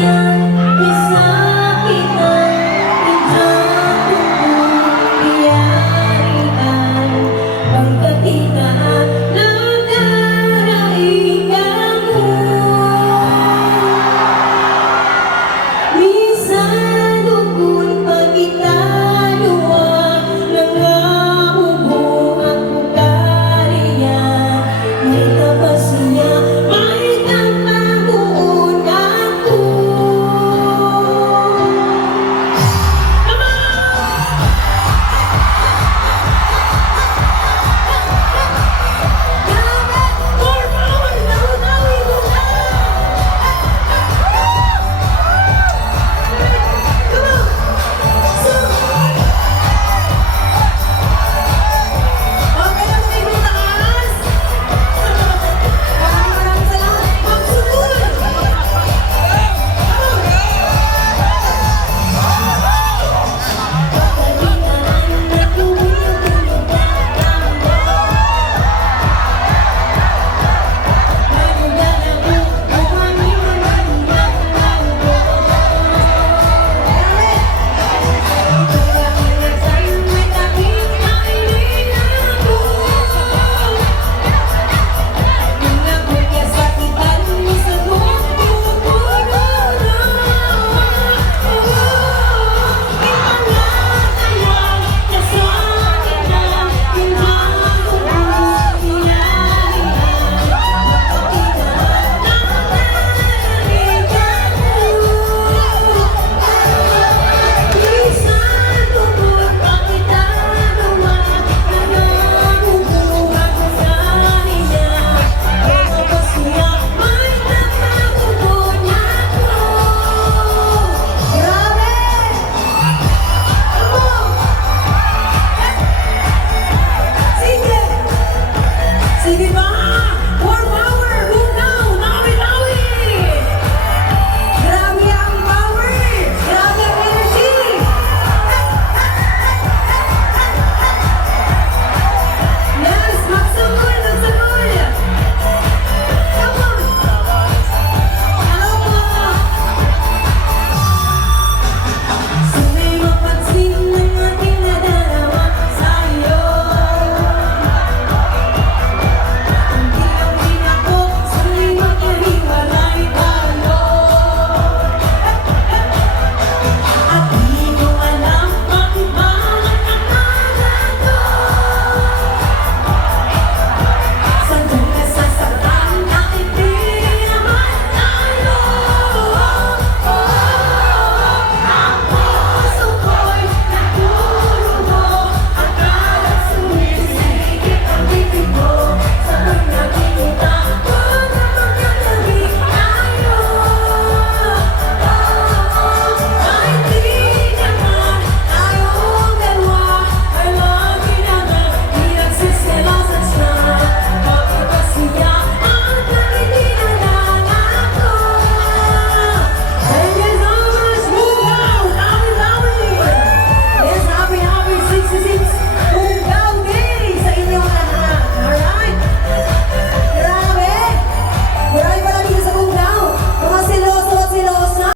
you.